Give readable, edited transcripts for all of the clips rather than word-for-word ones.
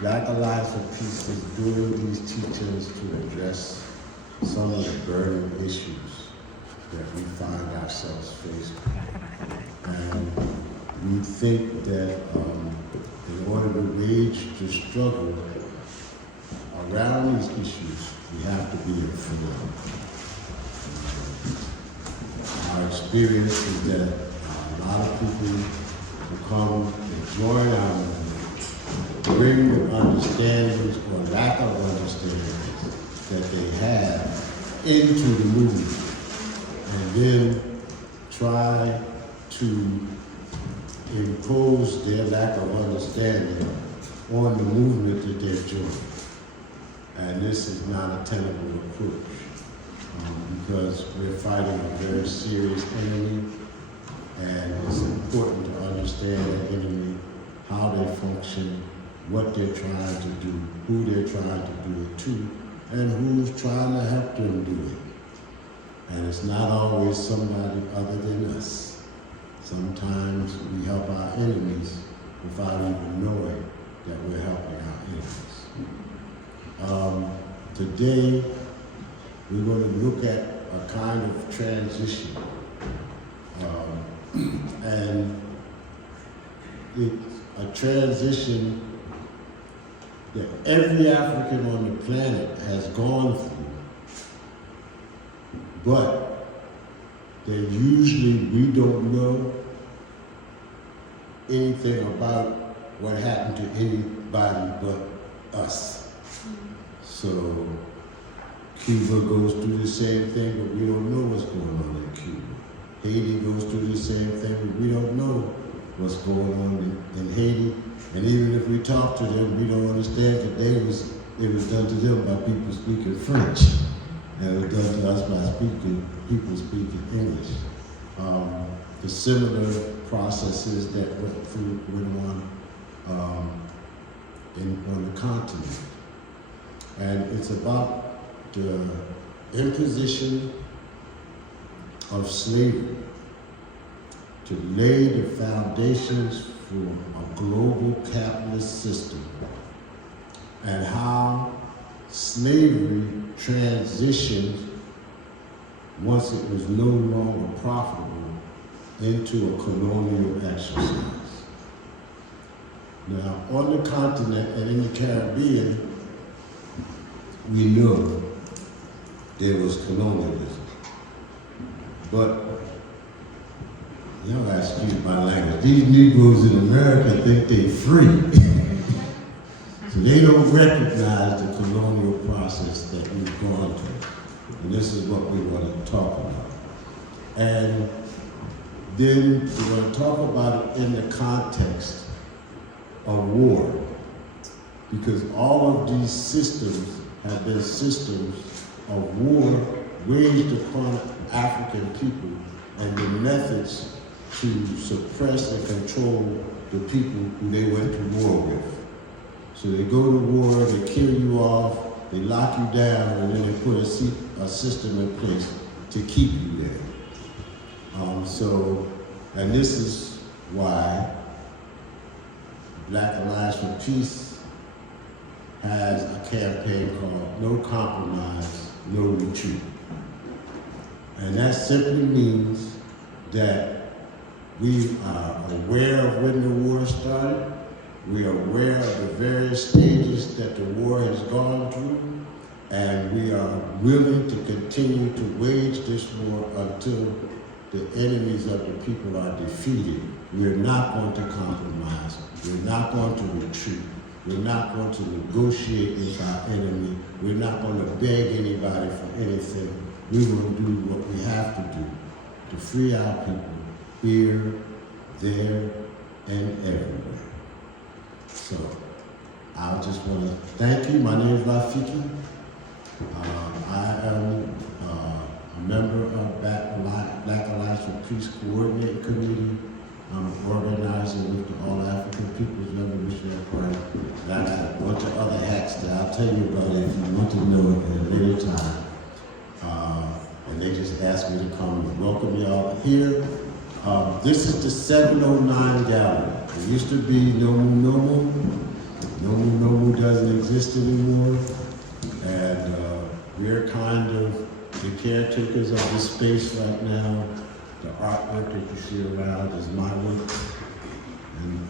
Black Alliance for Peace is doing these teachings to address some of the burning issues that we find ourselves faced with. And we think that in order to wage the struggle around these issues, we have to be informed. Our experience is that a lot of people who come and join our movement bring the understandings or lack of understandings that they have into the movement, and then try to impose their lack of understanding on the movement that they've joined. And this is not a tenable approach, because we're fighting a very serious enemy, and it's important to understand the enemy, how they function, what they're trying to do, who they're trying to do it to, and who's trying to help them do it. And it's not always somebody other than us. Sometimes we help our enemies without even knowing that we're helping our enemies. Today, we're going to look at a kind of transition. And it's a transition that every African on the planet has gone through, but that usually we don't know anything about what happened to anybody but us. So Cuba goes through the same thing, but we don't know what's going on in Cuba. Haiti goes through the same thing, but we don't know what's going on in Haiti. And even if we talk to them, we don't understand that it was done to them by people speaking French. And it was done to us by people speaking English. The similar processes that went on the continent. And it's about the imposition of slavery to lay the foundations for a global capitalist system, and how slavery transitioned, once it was no longer profitable, into a colonial exercise. Now, on the continent and in the Caribbean, we know there was colonialism. But, y'all excuse my language, these Negroes in America think they're free. So they don't recognize the colonial process that we've gone through. And this is what we want to talk about. And then we're going to talk about it in the context of war. Because all of these systems have been systems of war waged upon African people, and the methods to suppress and control the people who they went to war with. So they go to war, they kill you off, they lock you down, and then they put a system in place to keep you there. And this is why Black Alliance for Peace has a campaign called No Compromise, No Retreat. And that simply means that we are aware of when the war started, we are aware of the various stages that the war has gone through, and we are willing to continue to wage this war until the enemies of the people are defeated. We're not going to compromise. We're not going to retreat. We're not going to negotiate with our enemy. We're not going to beg anybody for anything. We will do what we have to do to free our people here, there, and everywhere. So I just want to thank you. My name is Rafiki. I am a member of Black Alliance for Peace Coordinating Committee. I'm an organizer with the All African People's Revolutionary Party. And I got a bunch of other hats that I'll tell you about if you want to know it at a later time. And they just asked me to come and welcome y'all here. This is the 709 Gallery. It used to be Nomu Nomu, Nomu doesn't exist anymore, and we're kind of the caretakers of this space right now. The artwork that you see around is my work, and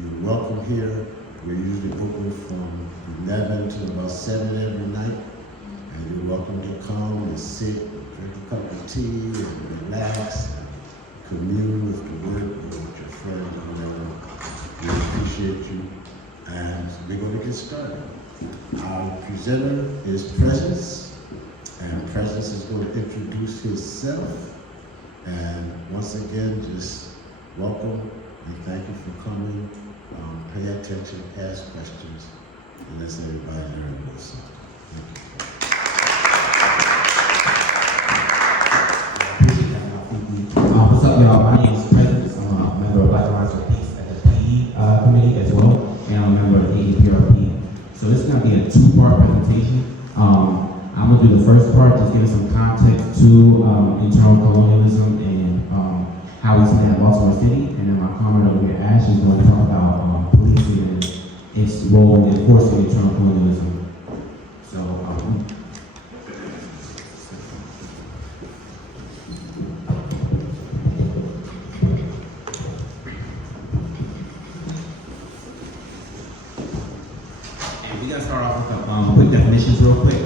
you're welcome here. We're usually open from 11 to about 7 every night, and you're welcome to come and sit, drink a cup of tea, and relax, and commune with the work, or with your friends, or whatever. We appreciate you, and we're going to get started. Our presenter is Presence, and Presence is going to introduce himself. And once again, just welcome and thank you for coming. Pay attention, ask questions, and let's everybody learn what's up. Thank you. What's up, y'all? My name is Presence. I'm a member of Black Alliance for Peace at the PE committee as well, and I'm a member of the APRP. So this is going to be a two-part presentation. I'm going to do the first part, just giving some context to internal colonialism and how we see that in Baltimore City. And then my comment over here, Ash, is going to talk about policing and its role in enforcing internal colonialism. So, and we're going to start off with quick definitions real quick.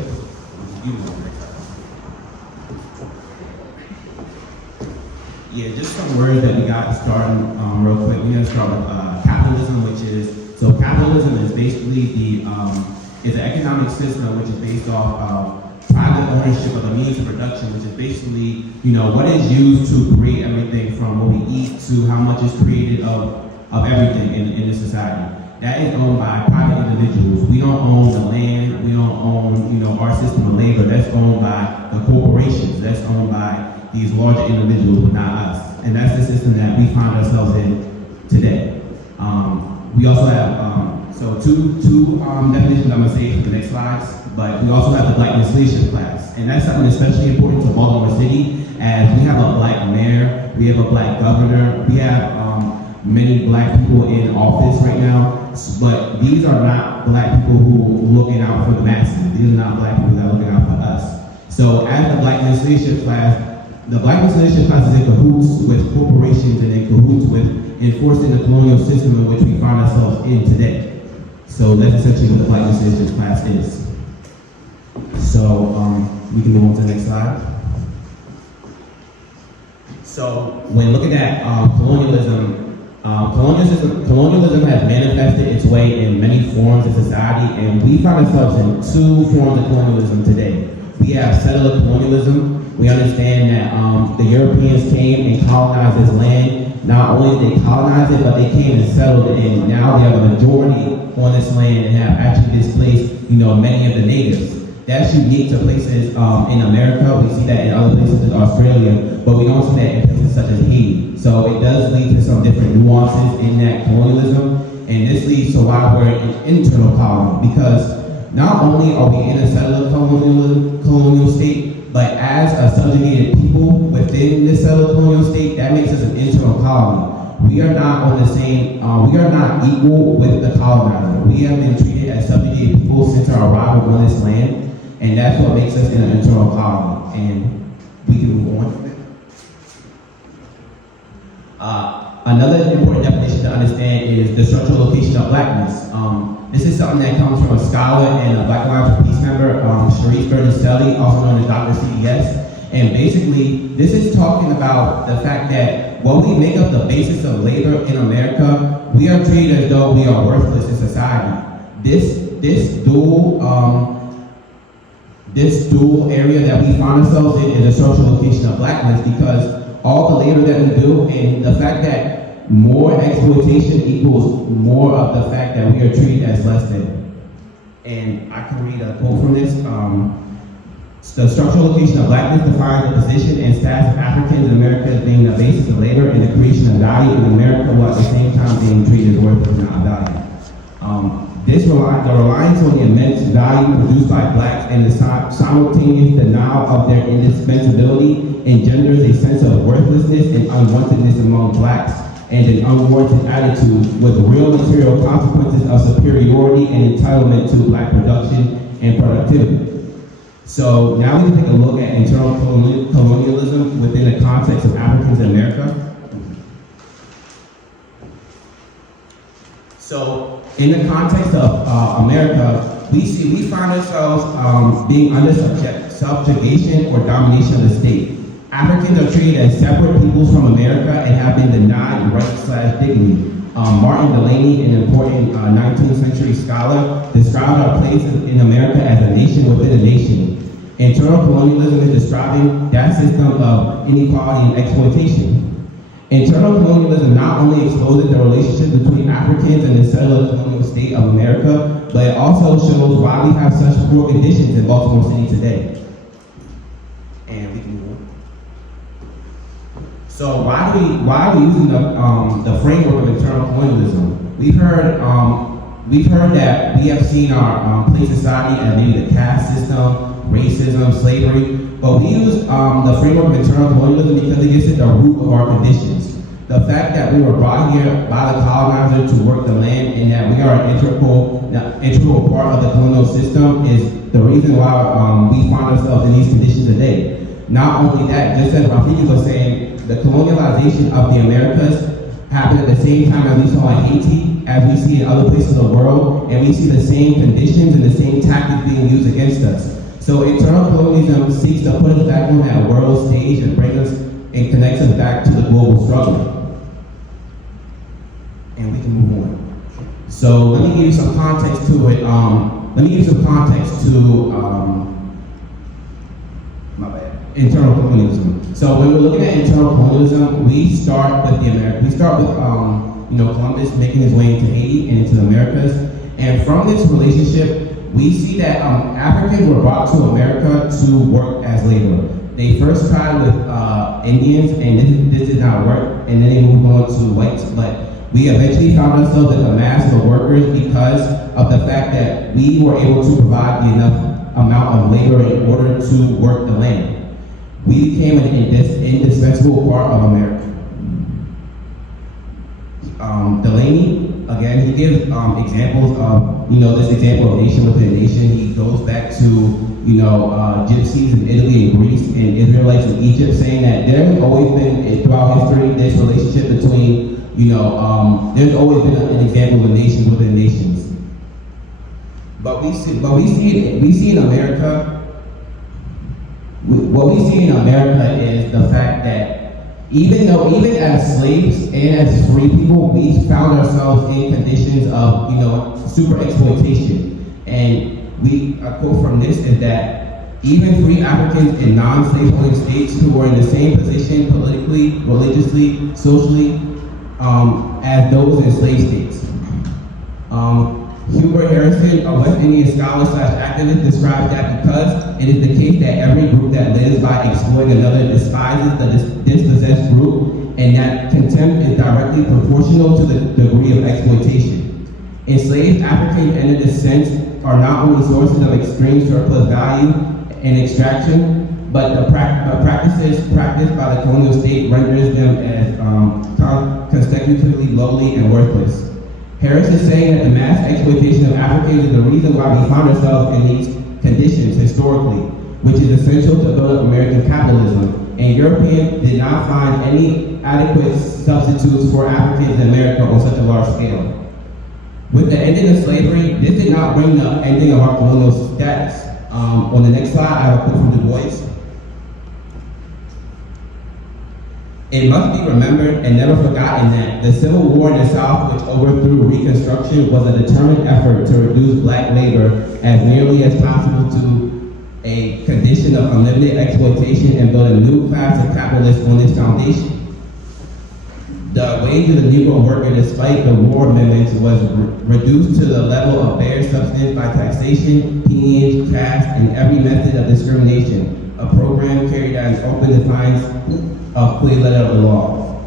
Yeah, just some words that we got started real quick. We're going to start with capitalism, which is, so capitalism is basically is an economic system which is based off private ownership of the means of production, which is basically, what is used to create everything from what we eat to how much is created of everything in the society. That is owned by private individuals. We don't own the land, we don't own, our system of labor. That's owned by the corporations. That's owned by these larger individuals, but not us. And that's the system that we find ourselves in today. We also have, two definitions I'm gonna say for the next slides, but we also have the blackness leadership class. And that's something especially important to Baltimore City, as we have a black mayor, we have a black governor, we have many black people in office right now, but these are not black people who are looking out for the masses. These are not black people that are looking out for us. So as the blackness leadership class, the blackness leadership class is in cahoots with corporations and in cahoots with enforcing the colonial system in which we find ourselves in today. So that's essentially what the blackness leadership class is. So we can move on to the next slide. So when looking at colonialism has manifested its way in many forms of society, and we find ourselves in two forms of colonialism today. We have settler colonialism. We understand that the Europeans came and colonized this land. Not only did they colonize it, but they came and settled it, and now they have a majority on this land and have actually displaced, many of the natives. That's unique to places in America. We see that in other places in Australia, but we don't see that in places such as Haiti. So it does lead to some different nuances in that colonialism, and this leads to why we're an internal colony, because not only are we in a settler colonial state, but as a subjugated people within this settler colonial state, that makes us an internal colony. We are not on the same, we are not equal with the colonizer. We have been treated as subjugated people since our arrival on this land, and that's what makes us an internal colony. And we can move on from it. Another important definition to understand is the structural location of blackness. This is something that comes from a scholar and a Black Alliance for Peace member, Sharice Bernicelli, also known as Dr. CDS. And basically, this is talking about the fact that when we make up the basis of labor in America, we are treated as though we are worthless in society. This dual area that we find ourselves in is a social location of blackness, because all the labor that we do and the fact that more exploitation equals more of the fact that we are treated as less than. And I can read a quote from this. The structural location of blackness defines the position and status of Africans in America as being the basis of labor and the creation of value in America, while at the same time being treated as worthless and not valued. The reliance on the immense value produced by blacks and the simultaneous denial of their indispensability engenders a sense of worthlessness and unwantedness among blacks and an unwarranted attitude with real material consequences of superiority and entitlement to black production and productivity. So now we can take a look at internal colonialism within the context of Africans in America. So in the context of America, we find ourselves being under subjugation or domination of the state. Africans are treated as separate peoples from America and have been denied rights/dignity. Martin Delaney, an important 19th century scholar, described our place in America as a nation within a nation. Internal colonialism is describing that system of inequality and exploitation. Internal colonialism not only exposes the relationship between Africans and the settler colonial state of America, but it also shows why we have such poor conditions in Baltimore City today. And we can move on. So why are we using the framework of internal colonialism? We've heard that we have seen our place society as maybe the caste system, racism, slavery, but we use the framework of internal colonialism because it gets at the root of our conditions. The fact that we were brought here by the colonizer to work the land and that we are an integral part of the colonial system is the reason why we find ourselves in these conditions today. Not only that, just as Rafiki was saying, the colonialization of the Americas happened at the same time as we saw in Haiti, as we see in other places of the world, and we see the same conditions and the same tactics being used against us. So internal colonialism seeks to put us back on that world stage and bring us and connects us back to the global struggle. And we can move on. So let me give you some context to it. My bad. Internal colonialism. So when we're looking at internal colonialism, we start with Columbus making his way into Haiti and into the Americas. And from this relationship, we see that Africans were brought to America to work as labor. They first tried with Indians, and this did not work, and then they moved on to whites. But we eventually found ourselves as a mass of workers because of the fact that we were able to provide the enough amount of labor in order to work the land. We became an indispensable part of America. Delaney, again, he gives examples of, this example of nation within a nation. He goes back to, gypsies in Italy and Greece and Israelites in Egypt, saying that there's always been, throughout history, this relationship between, there's always been an example of nations within nations. But we see in America, what we see in America is the fact that even as slaves and as free people, we found ourselves in conditions of, super exploitation. And a quote from this is that even free Africans in non-slave holding states who were in the same position politically, religiously, socially, as those in slave states. Hubert Harrison, a West Indian scholar/activist, describes that because it is the case that every group that lives by exploiting another despises the dispossessed group, and that contempt is directly proportional to the degree of exploitation. Enslaved Africans, in this sense, are not only sources of extreme surplus value and extraction, but the practices practiced by the colonial state renders them as consecutively lowly and worthless. Harris is saying that the mass exploitation of Africans is the reason why we find ourselves in these conditions historically, which is essential to build up American capitalism. And Europeans did not find any adequate substitutes for Africans in America on such a large scale. With the ending of slavery, this did not bring the ending of our colonial status. On the next slide, I have a quote from Du Bois. It must be remembered and never forgotten that the Civil War in the South, which overthrew Reconstruction, was a determined effort to reduce black labor as nearly as possible to a condition of unlimited exploitation and build a new class of capitalists on this foundation. The wage of the Negro worker, despite the war amendments, was reduced to the level of bare substance by taxation, peonage, caste, and every method of discrimination, a program carried out in open defiance of clear letter of the law.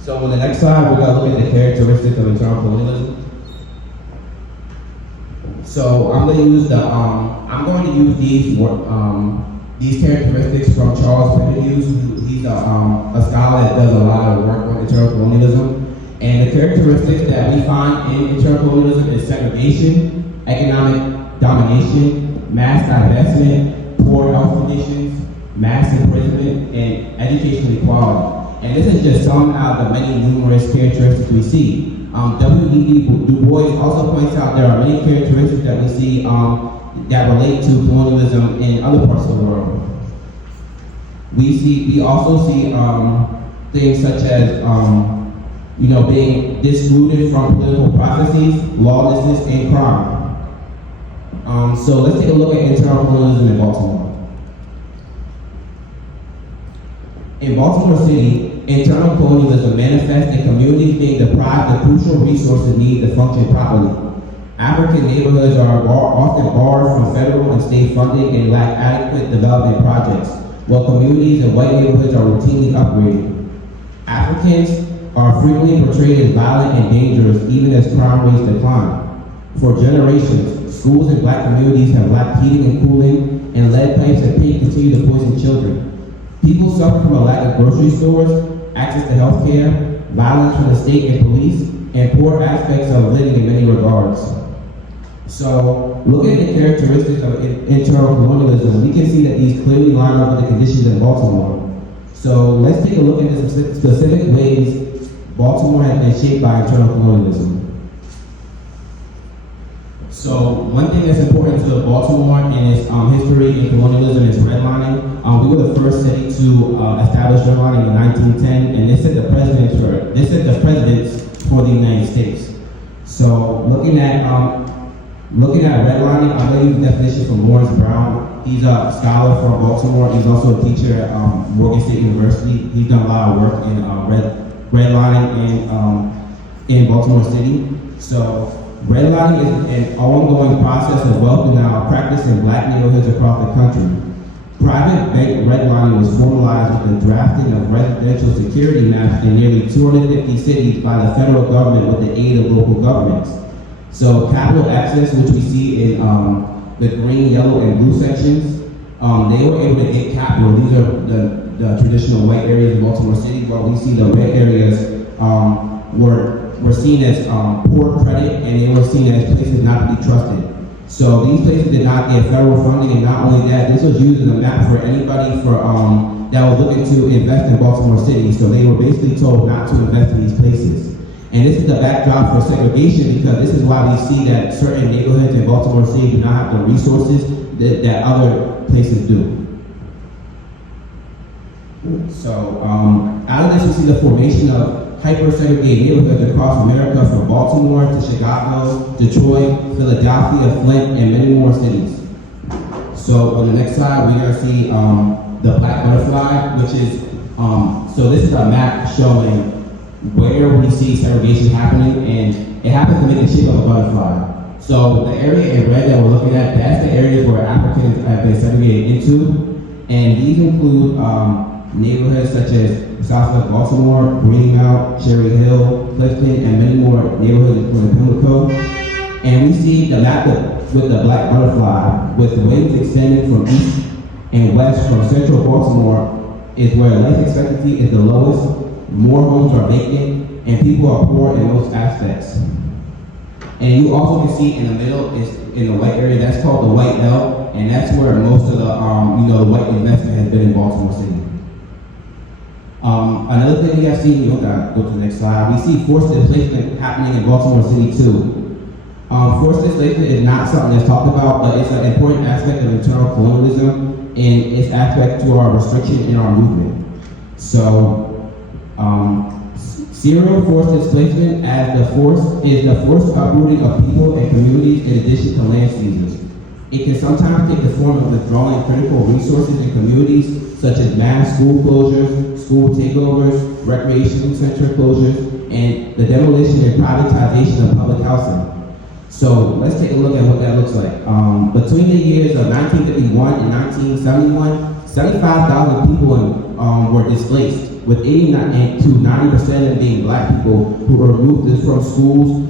So on the next slide, we're going to look at the characteristics of internal colonialism. So I'm going to use these characteristics from Charles Penderhughes, he's a scholar that does a lot of work on internal colonialism. And the characteristics that we find in internal colonialism is segregation, economic domination, mass divestment, poor health conditions, mass imprisonment, and educational equality. And this is just some out of the many numerous characteristics we see. W.E.B. Du Bois also points out there are many characteristics that we see that relate to colonialism in other parts of the world. We also see things such as being disrooted from political processes, lawlessness, and crime. So let's take a look at internal colonialism in Baltimore. In Baltimore City, internal colonialism manifests in communities being deprived of crucial resources needed to function properly. African neighborhoods are often barred from federal and state funding and lack adequate development projects, while communities in white neighborhoods are routinely upgraded. Africans are frequently portrayed as violent and dangerous even as crime rates decline. For generations, schools in black communities have lacked heating and cooling, and lead pipes and paint continue to poison children. People suffer from a lack of grocery stores, access to health care, violence from the state and police, and poor aspects of living in many regards. So, looking at the characteristics of internal colonialism, we can see that these clearly line up with the conditions in Baltimore. So, let's take a look at the specific ways Baltimore has been shaped by internal colonialism. So, one thing that's important to Baltimore and its history in colonialism is redlining. We were the first city to establish redlining in 1910, and this set the precedents for the United States. So, looking at redlining, I'm going to use the definition from Lawrence Brown. He's a scholar from Baltimore. He's also a teacher at Morgan State University. He's done a lot of work in redlining in Baltimore City. So, redlining is an ongoing process of wealth now practiced in black neighborhoods across the country. Private bank redlining was formalized with the drafting of residential security maps in nearly 250 cities by the federal government with the aid of local governments. So capital access, which we see in the green, yellow, and blue sections, they were able to get capital. These are the traditional white areas of Baltimore City, while we see the red areas were seen as poor credit, and they were seen as places not to be trusted. So these places did not get federal funding, and not only that, this was used as a map for anybody that was looking to invest in Baltimore City. So they were basically told not to invest in these places. And this is the backdrop for segregation, because this is why we see that certain neighborhoods in Baltimore City do not have the resources that other places do. So out of this, we see the formation of hyper-segregated neighborhoods across America, from Baltimore to Chicago, Detroit, Philadelphia, Flint, and many more cities. So on the next slide, we're going to see the black butterfly, which is, so this is a map showing where we see segregation happening, and it happens to make the shape of a butterfly. So the area in red that we're looking at, that's the areas where Africans have been segregated into, and these include neighborhoods such as Southwest Baltimore, Greenmount, Cherry Hill, Clifton, and many more neighborhoods including Pimlico. And we see the map with the black butterfly, with the wings extending from east and west from central Baltimore, is where life expectancy is the lowest, more homes are vacant, and people are poor in most aspects. And you also can see in the middle is in the white area, that's called the white belt, and that's where most of the the white investment has been in Baltimore City. Another thing we have seen, go to the next slide, we see forced displacement happening in Baltimore City too. Forced displacement is not something that's talked about, but it's an important aspect of internal colonialism and its aspect to our restriction in our movement. So, serial forced displacement is the forced uprooting of people and communities in addition to land seizures. It can sometimes take the form of withdrawing critical resources in communities, such as mass school closures, school takeovers, recreation center closures, and the demolition and privatization of public housing. So let's take a look at what that looks like. Between the years of 1951 and 1971, 75,000 people were displaced, with 89 to 90% of them being black people who were removed from schools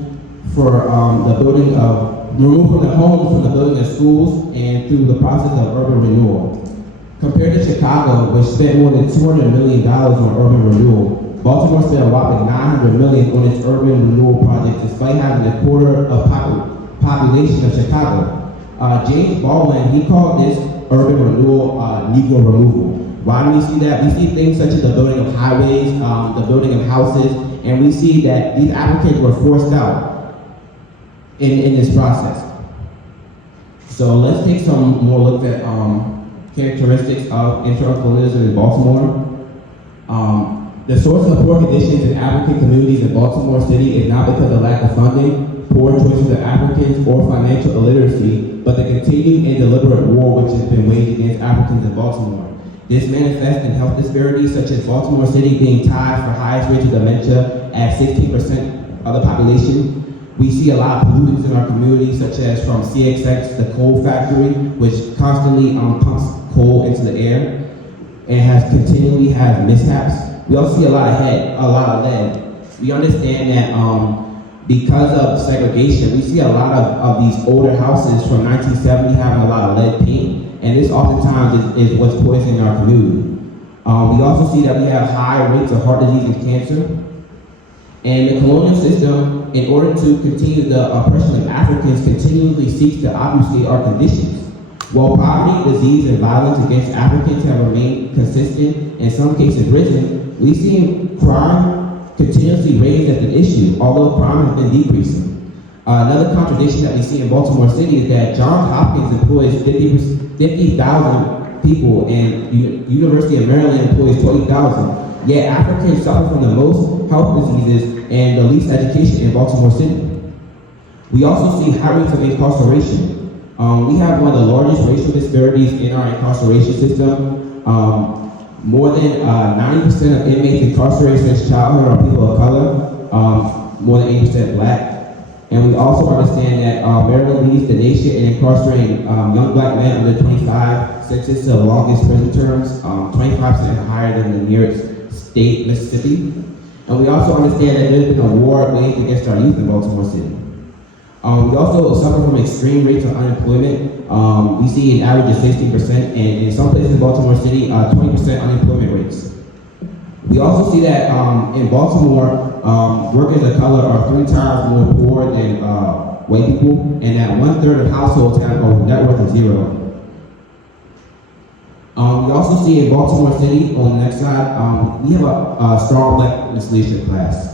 for removed from their homes, from the building of schools, and through the process of urban renewal. Compared to Chicago, which spent more than $200 million on urban renewal, Baltimore spent a whopping $900 million on its urban renewal project, despite having a quarter of population of Chicago. James Baldwin, he called this urban renewal Negro removal. Why do we see that? We see things such as the building of highways, the building of houses, and we see that these Africans were forced out in this process. So let's take some more looks at characteristics of internal colonialism in Baltimore. The source of poor conditions in African communities in Baltimore City is not because of lack of funding, poor choices of Africans, or financial illiteracy, but the continued and deliberate war which has been waged against Africans in Baltimore. This manifests in health disparities, such as Baltimore City being tied for highest rates of dementia at 16% of the population. We see a lot of pollutants in our community, such as from CXX, the coal factory, which constantly pumps coal into the air and continually has mishaps. We also see a lot of lead. We understand that because of segregation, we see a lot of these older houses from 1970 having a lot of lead paint, and this oftentimes is what's poisoning our community. We also see that we have high rates of heart disease and cancer. And the colonial system, in order to continue the oppression of Africans, continually seeks to obfuscate our conditions. While poverty, disease, and violence against Africans have remained consistent, in some cases risen, we see crime continuously raised as an issue, although crime has been decreasing. Another contradiction that we see in Baltimore City is that Johns Hopkins employs 50,000 people and University of Maryland employs 20,000. Yet Africans suffer from the most health diseases and the least education in Baltimore City. We also see high rates of incarceration. We have one of the largest racial disparities in our incarceration system. More than 90% of inmates incarcerated since childhood are people of color, more than 80% black. And we also understand that Maryland leads the nation in incarcerating young black men under 25, census the longest prison terms, 25% higher than the nearest state, Mississippi. And we also understand that there's been a war waged against our youth in Baltimore City. We also suffer from extreme rates of unemployment. We see an average of 16%, and in some places in Baltimore City, 20% unemployment rates. We also see that in Baltimore, workers of color are 3 times more poor than white people, and that 1/3 of households have a net worth of 0. We also see in Baltimore City, on the next slide, we have a strong black leadership class.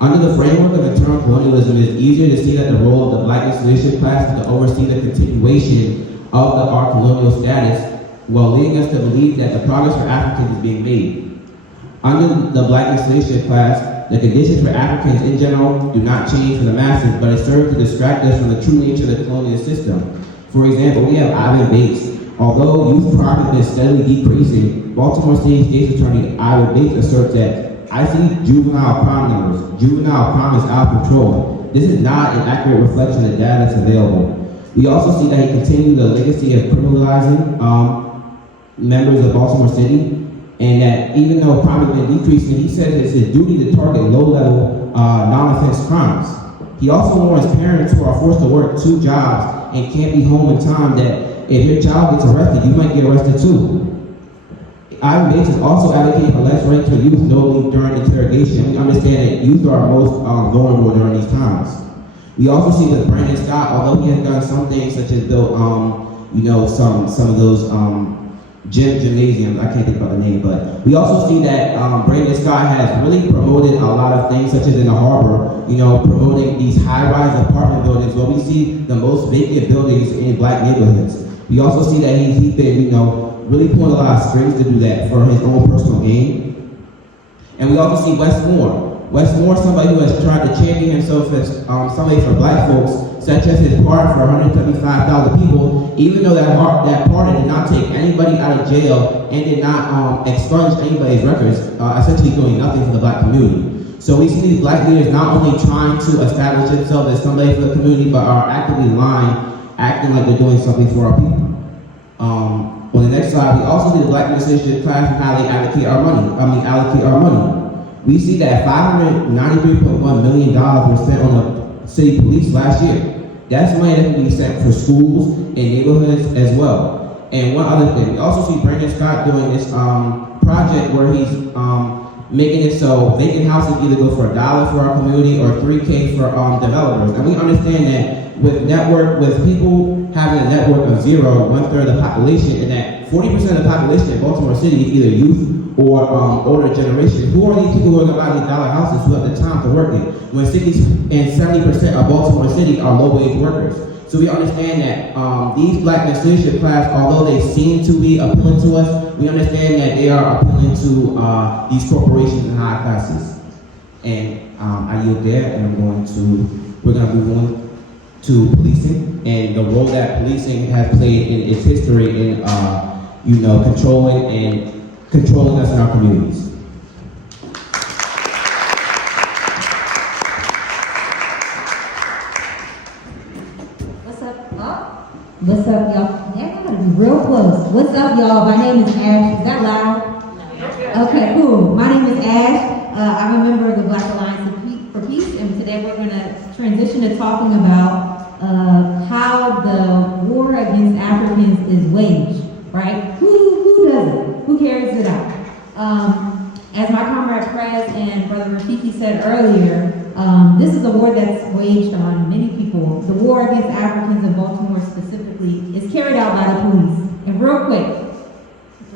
Under the framework of internal colonialism, it is easier to see that the role of the black leadership class is to oversee the continuation of our colonial status, while leading us to believe that the progress for Africans is being made. Under the black leadership class, the conditions for Africans in general do not change for the masses, but it serves to distract us from the true nature of the colonial system. For example, we have Ivan Bates. Although youth crime has been steadily decreasing, Baltimore City State's Attorney Ivan Bates asserts that I see juvenile crime numbers. Juvenile crime is out of control. This is not an accurate reflection of the data that's available. We also see that he continued the legacy of criminalizing members of Baltimore City, and that even though crime has been decreasing, he says it's his duty to target low-level non-offense crimes. He also warns parents who are forced to work 2 jobs and can't be home in time that if your child gets arrested, you might get arrested too. Ivan Bates is also advocating for less rights for youth, notably during interrogation. We understand that youth are most vulnerable during these times. We also see with Brandon Scott, although he has done some things such as built, some of those gymnasiums, I can't think about the name, but we also see that Brandon Scott has really promoted a lot of things, such as in the harbor, promoting these high-rise apartment buildings where we see the most vacant buildings in black neighborhoods. We also see that he's been, really pulling a lot of strings to do that for his own personal gain. And we also see Wes Moore. Wes Moore, somebody who has tried to champion himself as somebody for black folks, such as his pardon for 175,000 people, even though that pardon did not take anybody out of jail and did not expunge anybody's records, essentially doing nothing for the black community. So we see these black leaders not only trying to establish themselves as somebody for the community, but are actively lying, acting like they're doing something for our people. On the next slide, we also see the black leadership class and how they allocate our money. We see that $593.1 million were spent on the city police last year. That's money that can be spent for schools and neighborhoods as well. And one other thing, we also see Brandon Scott doing this project where he's making it so vacant houses either go for $1 for our community or $3K for developers. And we understand that with people having a network of 0, 1/3 of the population, and that 40% of the population in Baltimore City is either youth or older generation. Who are these people who are going to buy these dollar houses who have the time to work it? When 60 and 70% of Baltimore City are low-wage workers. So we understand that these blackness leadership class, although they seem to be appealing to us, we understand that they are appealing to these corporations and high classes. And I yield there, and we're going to move on to policing and the role that policing has played in its history in, controlling us in our communities. What's up, y'all? Yeah, I gotta be real close. What's up, y'all? My name is Ash. Is that loud? No. Okay, cool. My name is Ash. I'm a member of the Black Alliance for Peace, and today we're gonna transition to talking about how the war against Africans is waged, right? Who does it? Who carries it out? As my comrade Prez and Brother Rafiki said earlier, this is a war that's waged on many people. The war against Africans in Baltimore specifically is carried out by the police. And real quick,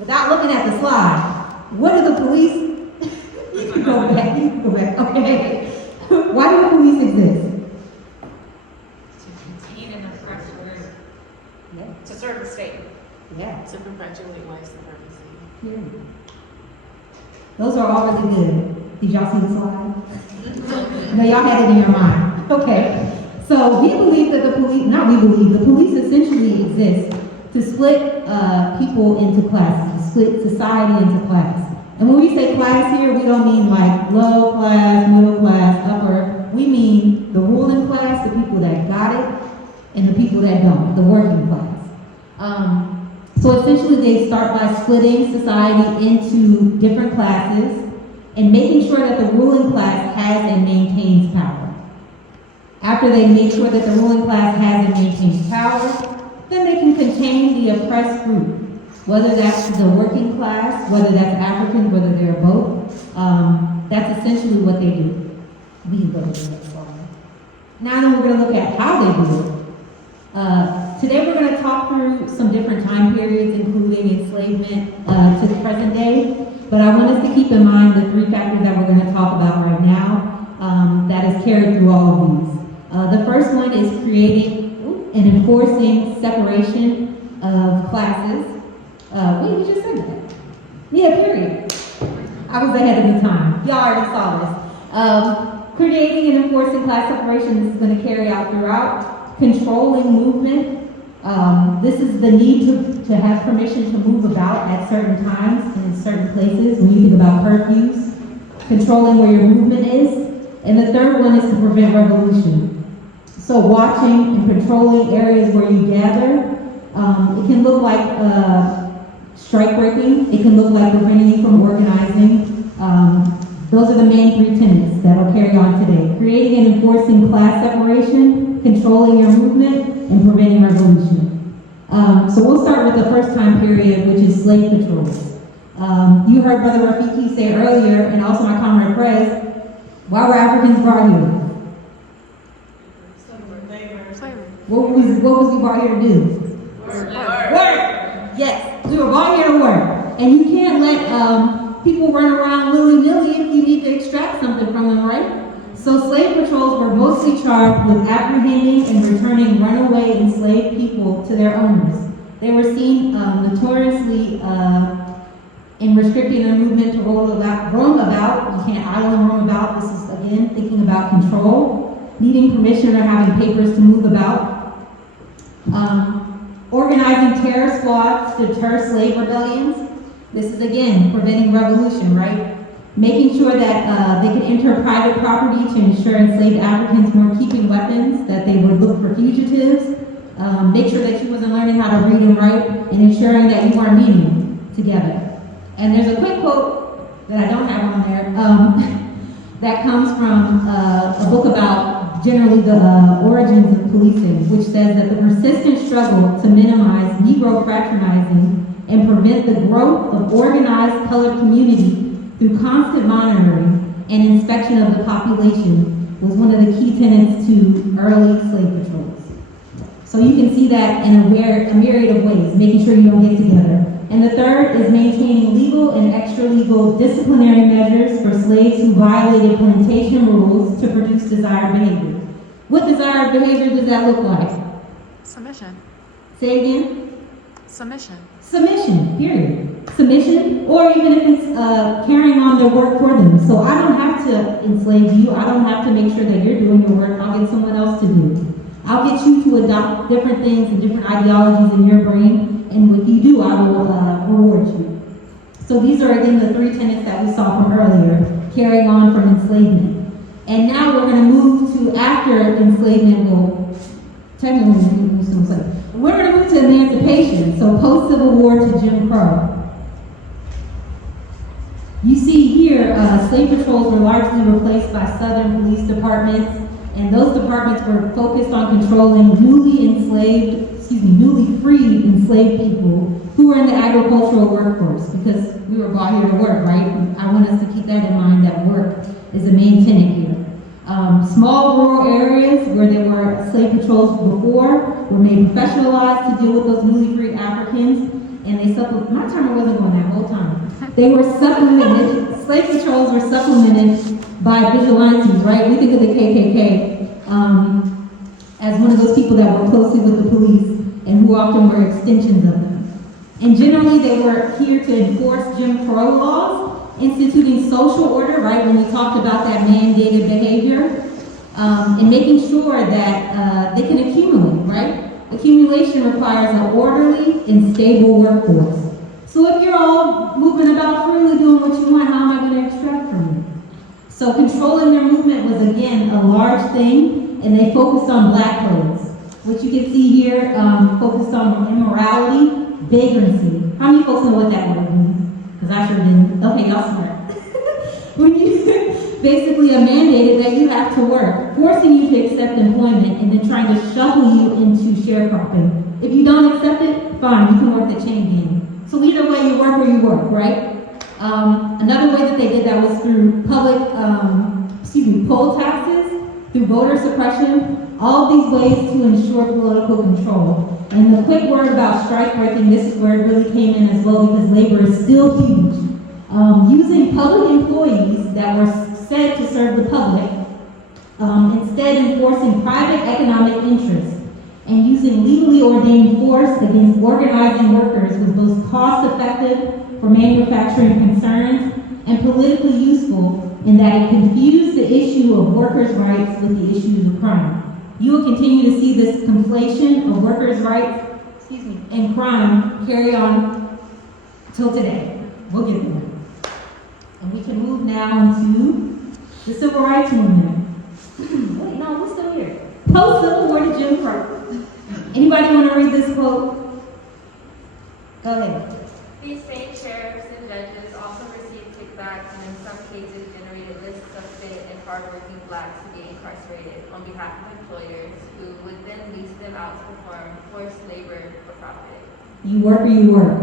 without looking at the slide, what do the police, you can go back, okay. Why do the police exist? To contain and oppress group. Yeah. To serve the state. Yeah. To perpetuate white supremacy. Yeah. Those are all really good. Did y'all see the slide? No, y'all had it in your mind. Okay. So we believe that the police essentially exist to split people into classes, to split society into class. And when we say class here, we don't mean like low class, middle class, upper. We mean the ruling class, the people that got it, and the people that don't, the working class. So essentially they start by splitting society into different classes and making sure that the ruling class has and maintains power. After they make sure that the ruling class has and maintains power, then they can contain the oppressed group, whether that's the working class, whether that's Africans, whether they're both. That's essentially what they do. We can go to the next slide. Now then we're going to look at how they do it. Today we're going to talk through some different time periods, including enslavement to the present day. But I want us to keep in mind the 3 factors that we're going to talk about right now that is carried through all of these. The first one is creating and enforcing separation of classes. Wait, we just said that. Yeah, period. I was ahead of the time. Y'all already saw this. Creating and enforcing class separation, this is going to carry out throughout. Controlling movement. This is the need to have permission to move about at certain times and in certain places. When you think about curfews, controlling where your movement is. And the third one is to prevent revolution. So watching and controlling areas where you gather. It can look like strike breaking. It can look like preventing you from organizing. Those are the main 3 tenets that will carry on today. Creating and enforcing class separation, controlling your movement, and preventing revolution. So we'll start with the first time period, which is slave patrols. You heard Brother Rafiki say earlier, and also my comrade Prez, why were Africans brought here? What was we brought here to do? Work! Yes, we were brought here to work. And you can't let people run around willy-nilly if you need to extract something from them, right? So slave patrols were mostly charged with apprehending and returning runaway enslaved people to their owners. They were seen notoriously in restricting their movement to roam about. You can't idle and roam about. This is, again, thinking about control, needing permission or having papers to move about. Organizing terror squads to deter slave rebellions. This is, again, preventing revolution, right? Making sure that they could enter private property to ensure enslaved Africans weren't keeping weapons, that they would look for fugitives, make sure that you wasn't learning how to read and write, and ensuring that you weren't meeting together. And there's a quick quote that I don't have on there that comes from a book about generally the origins of policing, which says that the persistent struggle to minimize Negro fraternizing and prevent the growth of organized colored community through constant monitoring and inspection of the population was one of the key tenets to early slave patrols. So you can see that in a myriad of ways, making sure you don't get together. And the third is maintaining legal and extra-legal disciplinary measures for slaves who violated plantation rules to produce desired behavior. What desired behavior does that look like? Submission. Say again? Submission. Submission, period. Submission, or even if it's carrying on their work for them. So I don't have to enslave you. I don't have to make sure that you're doing your work. I'll get someone else to do it. I'll get you to adopt different things and different ideologies in your brain, and if you do, I will reward you. So these are, again, the three tenets that we saw from earlier, carrying on from enslavement. And now we're going to move to after enslavement. Well, technically, we're going to move to emancipation, so post-Civil War to Jim Crow. You see here, slave patrols were largely replaced by Southern police departments, and those departments were focused on controlling newly freed enslaved people who were in the agricultural workforce, because we were brought here to work, right? I want us to keep that in mind, that work is the main tenet here. Small rural areas where there were slave patrols before were made professionalized to deal with those newly freed Africans, and they my timer wasn't going that whole time. They were supplemented, slave patrols were supplemented by vigilantes, right? We think of the KKK as one of those people that work closely with the police and who often were extensions of them. And generally they were here to enforce Jim Crow laws, instituting social order, right, when we talked about that mandated behavior, and making sure that they can accumulate, right? Accumulation requires an orderly and stable workforce. So if you're all moving about freely doing what you want, how am I going to extract from you? So controlling their movement was, again, a large thing, and they focused on black codes. What you can see here, focused on immorality, vagrancy. How many folks know what that word means? Because I sure didn't. Okay, y'all smart. When you basically are mandated that you have to work, forcing you to accept employment and then trying to shuffle you into sharecropping. If you don't accept it, fine, you can work the chain gang. So either way, you work or you work, right? Another way that they did that was through poll taxes, through voter suppression, all these ways to ensure political control. And the quick word about strike breaking, this is where it really came in as well, because labor is still huge. Using public employees that were said to serve the public, instead enforcing private economic interests, and using legally ordained force against organizing workers was both cost-effective for manufacturing concerns and politically useful in that it confused the issue of workers' rights with the issues of crime. You will continue to see this conflation of workers' rights, and crime carry on till today. We'll get there. And we can move now into the Civil Rights Movement. Wait, no, we're still here. Post-Civil War to Jim Crow. Anybody want to read this quote? Go ahead. These same sheriffs and judges also received kickbacks and in some cases generated lists of fit and hardworking blacks to be incarcerated on behalf of employers who would then lease them out to perform forced labor for profit. You work or you work.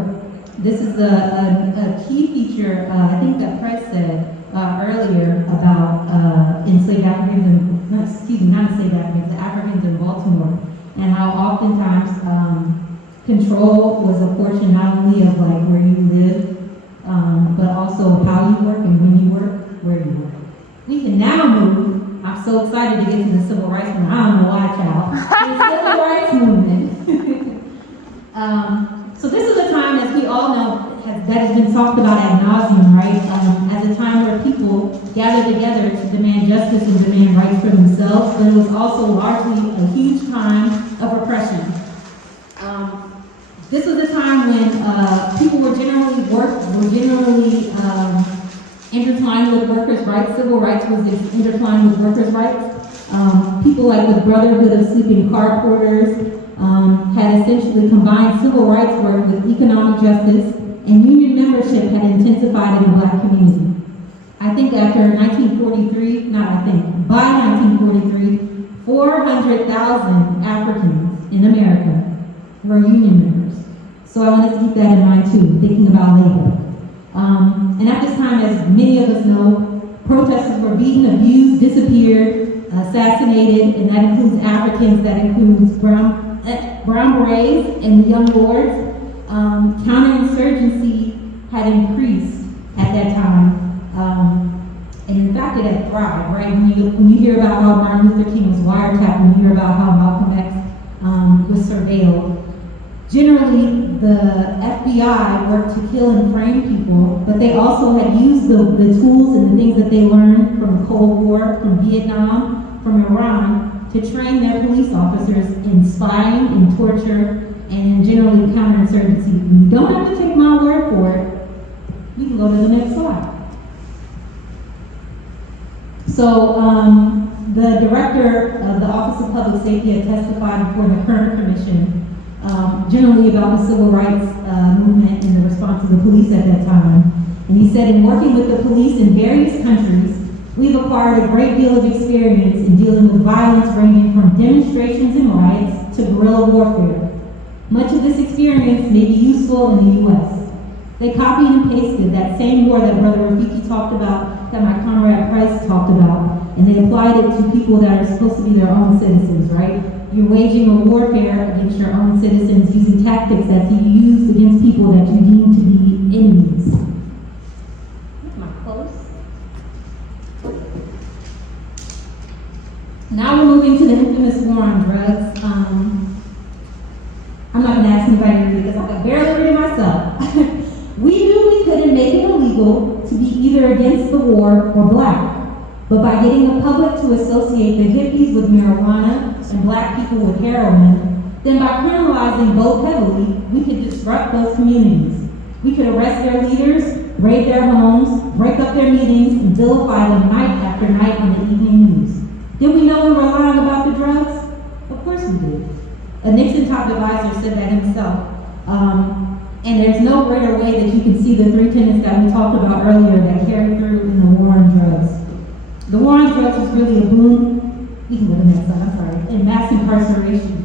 This is a key feature, I think that Press said earlier about enslaved Africans, not enslaved Africans, the Africans in Baltimore, and how oftentimes control was a portion not only of like where you live, but also of how you work and when you work, where you work. We can now move, I'm so excited to get to the Civil Rights Movement, I don't know why, child, the Civil Rights Movement. So this is a time, as we all know, that has been talked about ad nauseum, right? As a time where people gathered together to demand justice and demand rights for themselves, but it was also largely a huge time of repression. This was a time when people were generally intertwined with workers' rights. Civil rights was intertwined with workers' rights. People like the Brotherhood of Sleeping Car Porters had essentially combined civil rights work with economic justice, and union membership had intensified in the black community. I think after 1943, by 1943, 400,000 Africans in America who are union members. So I want us to keep that in mind too, thinking about labor. And at this time, as many of us know, protesters were beaten, abused, disappeared, assassinated, and that includes Africans, that includes brown berets and the young lords. Counterinsurgency had increased at that time. And in fact, it had thrived, right? When you hear about how Martin Luther King was wiretapped, when you hear about how Malcolm X was surveilled, generally the FBI worked to kill and frame people, but they also had used the tools and the things that they learned from the Cold War, from Vietnam, from Iran, to train their police officers in spying, in torture, and generally counterinsurgency. You don't have to take my word for it. You can go to the next slide. So the director of the Office of Public Safety had testified before the Kerner Commission, generally about the civil rights movement and the response of the police at that time. And he said, in working with the police in various countries, we've acquired a great deal of experience in dealing with violence ranging from demonstrations and riots to guerrilla warfare. Much of this experience may be useful in the U.S. They copied and pasted that same war that Brother Rafiki talked about, that my Conrad Price talked about, and they applied it to people that are supposed to be their own citizens, right? You're waging a warfare against your own citizens using tactics that you use against people that you deem to be enemies. Am I close? Now we're moving to the infamous war on drugs. I'm not going to ask anybody to read this. I can barely read it myself. We knew we couldn't make it illegal to be either against the war or black. But by getting the public to associate the hippies with marijuana and black people with heroin, then by criminalizing both heavily, we could disrupt those communities. We could arrest their leaders, raid their homes, break up their meetings, and vilify them night after night on the evening news. Did we know we were lying about the drugs? Of course we did. A Nixon top advisor said that himself. And there's no greater way that you can see the three tenets that we talked about earlier that carried through in the war on drugs. The war on drugs was really a boom, we can go to the next slide, I'm sorry, in mass incarceration.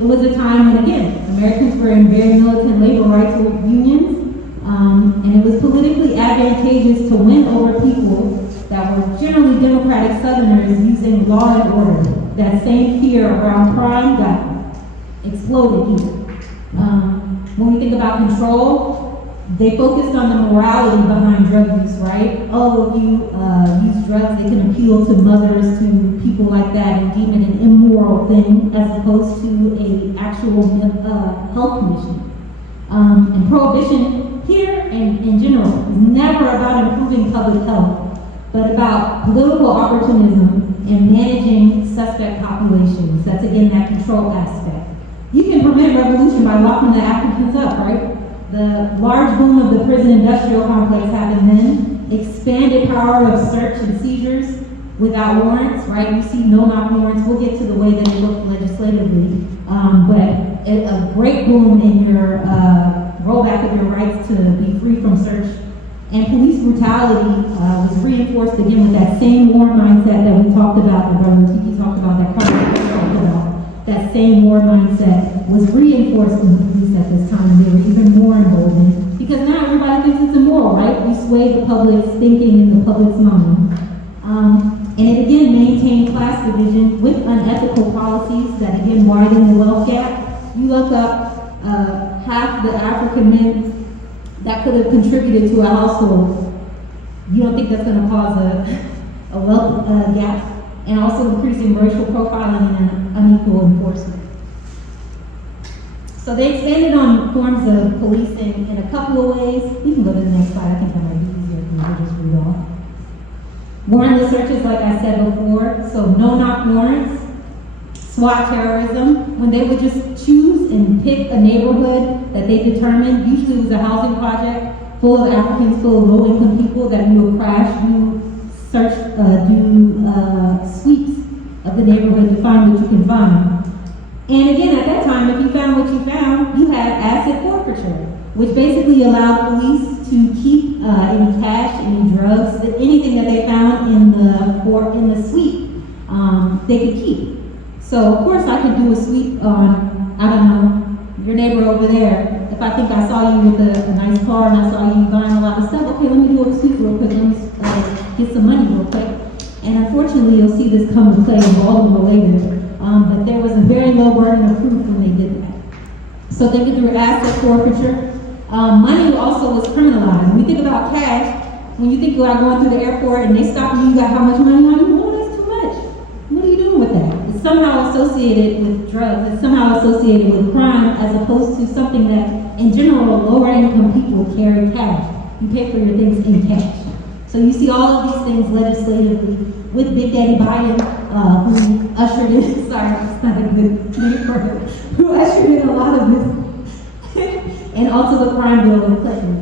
It was a time when, again, Americans were in very militant labor rights unions, and it was politically advantageous to win over people that were generally Democratic Southerners using law and order. That same fear around crime got exploded here. When we think about control, they focused on the morality behind drug use, right? Oh, if you use drugs, they can appeal to mothers, to people like that, and deem it an immoral thing as opposed to an actual health condition. And prohibition here and in general is never about improving public health, but about political opportunism and managing suspect populations. That's again that control aspect. You can prevent revolution by locking the Africans up, right? The large boom of the prison industrial complex happened then, expanded power of search and seizures without warrants, right? You see no-knock warrants. We'll get to the way that it looked legislatively, but a great boom in your rollback of your rights to be free from search. And police brutality was reinforced again with that same war mindset that we talked about, that Brother Tiki talked about, that Carter talked about. That same war mindset was reinforced in the police at this time, and they were even more emboldened because now everybody thinks it's immoral, right? We sway the public's thinking in the public's mind. And it again maintained class division with unethical policies that again widen the wealth gap. You look up half the African men that could have contributed to a household. You don't think that's going to cause a wealth gap? And also increasing racial profiling and unequal enforcement. So they expanded on forms of policing in a couple of ways. You can go to the next slide. I think that might be easier for me to just read off. Warrantless searches, like I said before, so no-knock warrants. SWAT terrorism, when they would just choose and pick a neighborhood that they determined, usually it was a housing project full of Africans, full of low-income people, that we would crash, search, sweeps of the neighborhood to find what you can find. And again, at that time, if you found what you found, you had asset forfeiture, which basically allowed police to keep any cash, any drugs, anything that they found in the sweep. they could keep. So of course I could do a sweep on, I don't know, your neighbor over there. If I think I saw you with a nice car and I saw you buying a lot of stuff, okay, let me do a sweep real quick, let me get some money real quick. And unfortunately, you'll see this come to play in Baltimore later. But there was a very low burden of proof when they did that. So they get through asset forfeiture. Money also was criminalized. When you think about cash, when you think about going through the airport and they stop you, you got how much money on you? Oh, that's too much. What are you doing with that? It's somehow associated with drugs. It's somehow associated with crime as opposed to something that, in general, lower income people carry cash. You pay for your things in cash. So you see all of these things legislatively with Big Daddy Biden, who ushered in, sorry, it's not a good name for it, who ushered in a lot of this, and also the crime bill in Clinton.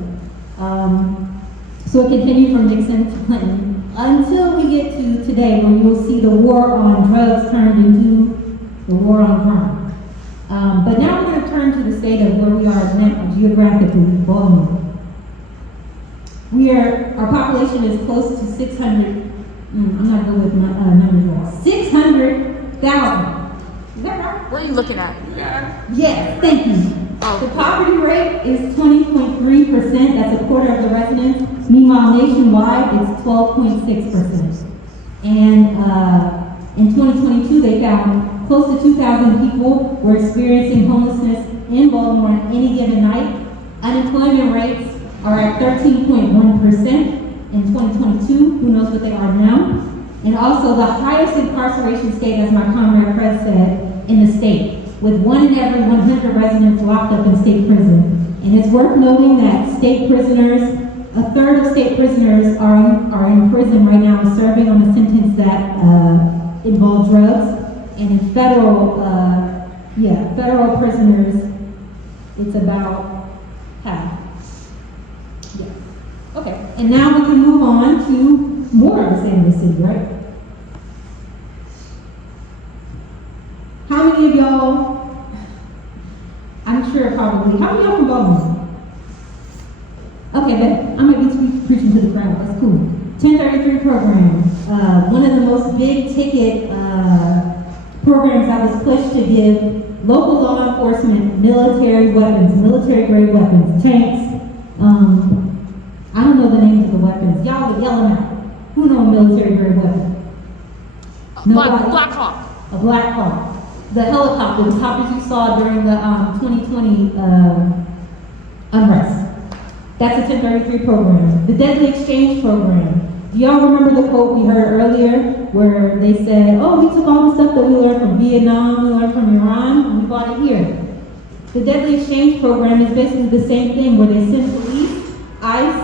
So it continued from Nixon to Clinton until we get to today, where you'll see the war on drugs turned into the war on crime. But now we're going to turn to the state of where we are now, geographically, Baltimore. Our population is close to 600, I'm not good with my numbers right. 600,000. Is that right? What are you looking at? Yes, thank you. Oh. The poverty rate is 20.3%, that's a quarter of the residents. Meanwhile, nationwide, it's 12.6%. And in 2022, they found close to 2,000 people were experiencing homelessness in Baltimore on any given night. Unemployment rates are at 13.1% in 2022. Who knows what they are now? And also the highest incarceration state, as my comrade Fred said, in the state, with 1 in every 100 residents locked up in state prison. And it's worth noting that state prisoners, a third of state prisoners are in prison right now serving on a sentence that involves drugs. And in federal prisoners, it's about half. Yeah. Okay, and now we can move on to more of the state of the city, right? How many of y'all, I'm sure probably, how many of y'all from Baltimore? Okay, but I'm gonna be preaching to the crowd, that's cool. 1033 program, one of the most big ticket programs I was pushed to give local law enforcement military weapons, military grade weapons, tanks. I don't know the names of the weapons. Y'all would yell them out. Who know a military grade weapon? Black Hawk. A Black Hawk. The helicopter, the choppers you saw during the 2020 unrest. That's a 1033 program. The Deadly Exchange program. Do y'all remember the quote we heard earlier where they said, oh, we took all the stuff that we learned from Vietnam, we learned from Iran, and we brought it here. The Deadly Exchange program is basically the same thing where they send police, ICE,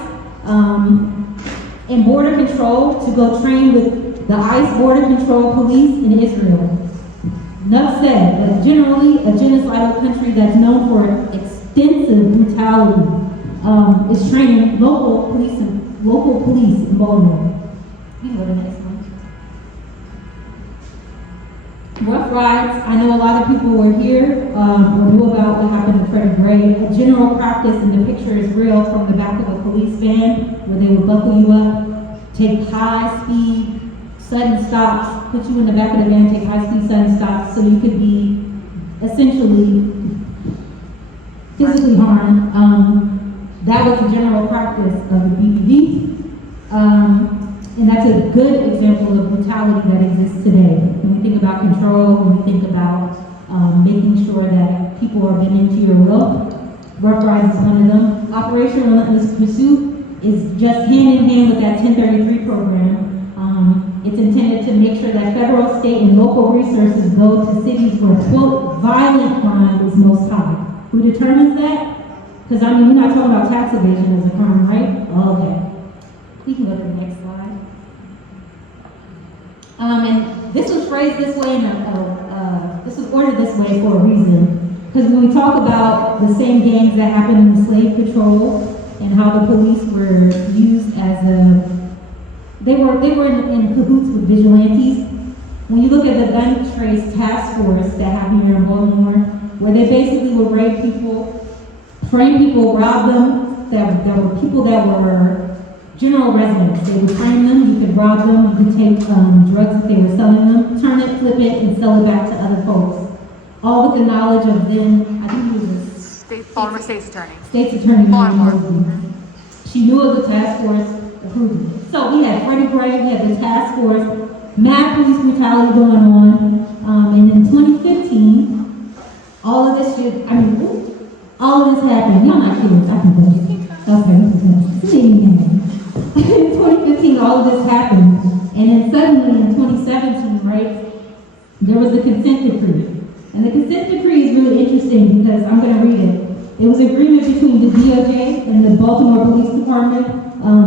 and border control to go train with the ICE border control police in Israel. Enough said, but generally a genocidal country that's known for extensive brutality is training local police in Baltimore. You can go to the next one. Rough rides. I know a lot of people were here or knew about what happened to Freddie Gray. A general practice, and the picture is real, from the back of a police van where they would buckle you up, take high speed, sudden stops, put you in the back of the van, take high speed sudden stops so you could be essentially physically harmed. That was the general practice of the BPD. And that's a good example of brutality that exists today. When we think about control, when we think about making sure that people are bending to your will, rough rides is one of them. Operation Relentless Pursuit is just hand in hand with that 1033 program. It's intended to make sure that federal, state, and local resources go to cities where, quote, violent crime is most high. Who determines that? Because, I mean, we're not talking about tax evasion as a crime, right? Okay. We can go to the next slide. And this was phrased this way, this was ordered this way for a reason. Because when we talk about the same gangs that happened in the slave patrol and how the police were used as they were in cahoots with vigilantes. When you look at the gun trace task force that happened here in Baltimore, where they basically would raid people, frame people, rob them, there were people that were general residents. They would train them, you could rob them, you could take drugs if they were selling them, turn it, flip it, and sell it back to other folks. All with the knowledge of then, I think he was Baltimore State's attorney. State's Attorney Baltimore. Mosby. She knew of the task force approving it. So we had Freddie Gray, we had the task force, mad police brutality going on. And in 2015, all of this shit, all of this happened. Y'all not kidding, I can tell you. Okay, in 2015, all of this happened. And then suddenly in 2017, right, there was the consent decree. And the consent decree is really interesting because I'm going to read it. It was an agreement between the DOJ and the Baltimore Police Department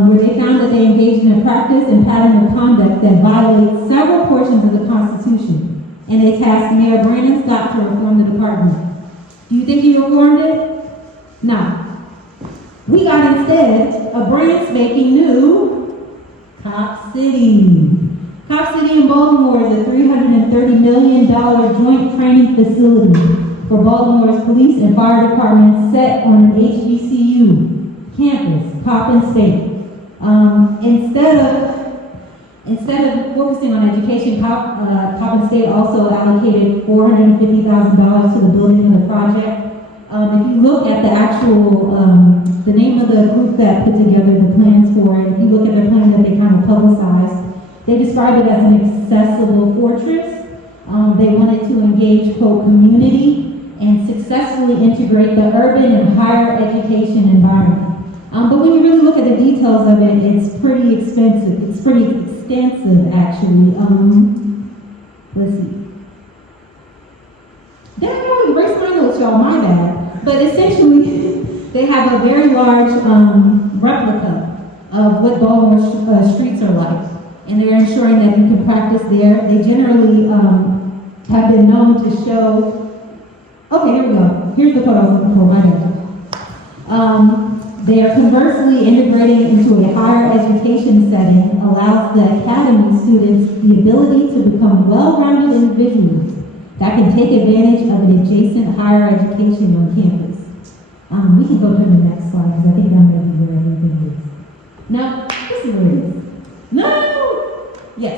where they found that they engaged in a practice and pattern of conduct that violates several portions of the Constitution. And they tasked Mayor Brandon Scott to reform the department. Do you think he reformed it? No. We got instead a brand spanking new Cop City. Cop City in Baltimore is a $330 million joint training facility for Baltimore's police and fire departments set on an HBCU campus, Coppin State. Instead of focusing on education, Coppin State also allocated $450,000 to the building of the project. If you look at the actual, the name of the group that put together the plans for it, if you look at their plan that they kind of publicized, they describe it as an accessible fortress. They wanted to engage, quote, community and successfully integrate the urban and higher education environment. But when you really look at the details of it, it's pretty expensive. It's pretty extensive, actually. Let's see. Did I go erase my notes, y'all? My bad. But essentially, they have a very large replica of what Baltimore streets are like. And they're ensuring that you can practice there. They generally have been known to show. Okay, here we go. Here's the photo I was looking for. My bad. They are conversely integrating into a higher education setting, allows the academy students the ability to become well-rounded individuals that can take advantage of an adjacent higher education on campus. We can go to the next slide because I think that might be where everything is. Now, this is where it is. No! Yes.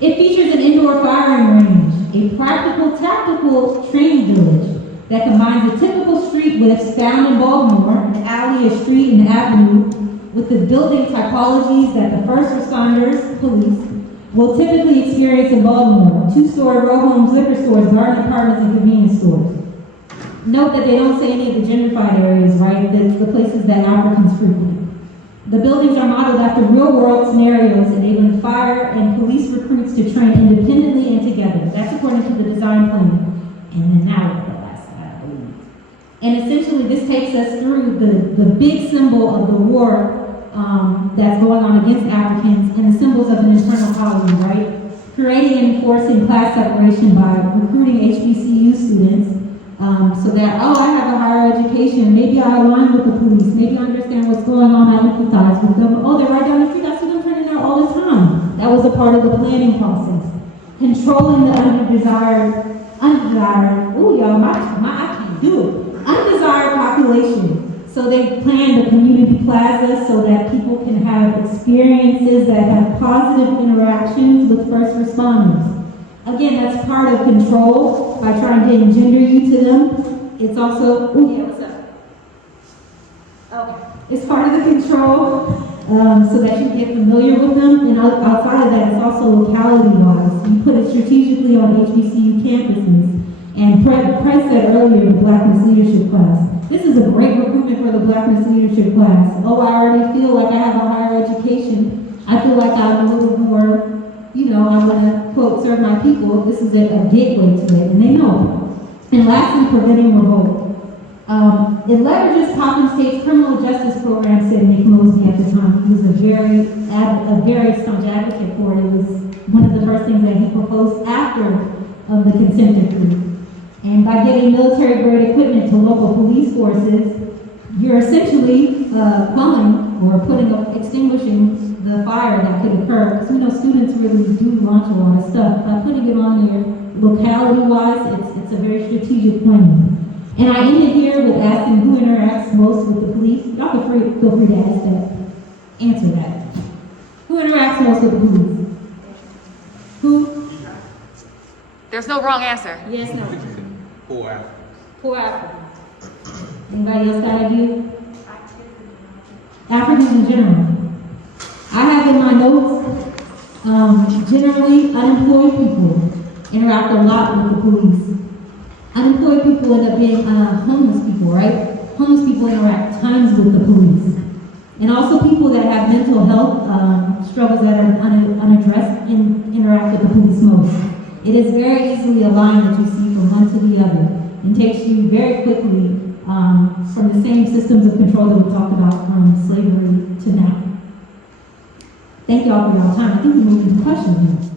It features an indoor firing range, a practical, tactical training village that combines the typical street lifts found in Baltimore, an alley, a street, and an avenue, with the building typologies that the first responders, police, will typically experience in Baltimore: two-story row homes, liquor stores, garden apartments, and convenience stores. Note that they don't say any of the gentrified areas, right? That's the places that Africans frequent. The buildings are modeled after real-world scenarios, enabling fire and police recruits to train independently and together. That's according to the design plan. And then now, the last slide, I believe. And essentially, this takes us through the big symbol of the war that's going on against Africans and the symbols of an internal colony, right? Creating and enforcing class separation by recruiting HBCU students so that, oh, I have a higher education, maybe I align with the police, maybe I understand what's going on, I empathize with them. Oh, they're right down the street, I see them turning out all the time. That was a part of the planning process. Controlling the undesired, ooh, y'all, I can't do it. Undesired population. So they planned a community plaza so that people can have experiences that have positive interactions with first responders. Again, that's part of control by trying to engender you to them. It's also, oh yeah, what's up? Okay. It's part of the control so that you get familiar with them. And outside of that, it's also locality-wise. You put it strategically on HBCU campuses. And Price said earlier, the Blackness Leadership class. This is a great recruitment for the Blackness Leadership class. Oh, I already feel like I have a higher education. I feel like I'm a little more, I want to, quote, serve my people. This is a gateway to it, and they know it. And lastly, preventing revolt. It leverages Coppin State's criminal justice program, said Nick Mosby at the time. He was a very staunch advocate for it. It was one of the first things that he proposed after the consent decree. And by getting military-grade equipment to local police forces, you're essentially quelling or extinguishing the fire that could occur. Because we know students really do launch a lot of stuff. By putting it on there, locality-wise, it's a very strategic plan. And I ended here with asking who interacts most with the police. Y'all feel free to ask that. Answer that. Who interacts most with the police? Who? There's no wrong answer. Yes, no. Poor Africans. Poor Africans. Anybody else got a view? Africans in general. I have in my notes, generally unemployed people interact a lot with the police. Unemployed people end up being homeless people, right? Homeless people interact tons with the police. And also people that have mental health struggles that are unaddressed interact with the police most. It is very easily a line that you see from one to the other and takes you very quickly from the same systems of control that we talked about from slavery to now. Thank y'all for your time. I think we moved into questions now.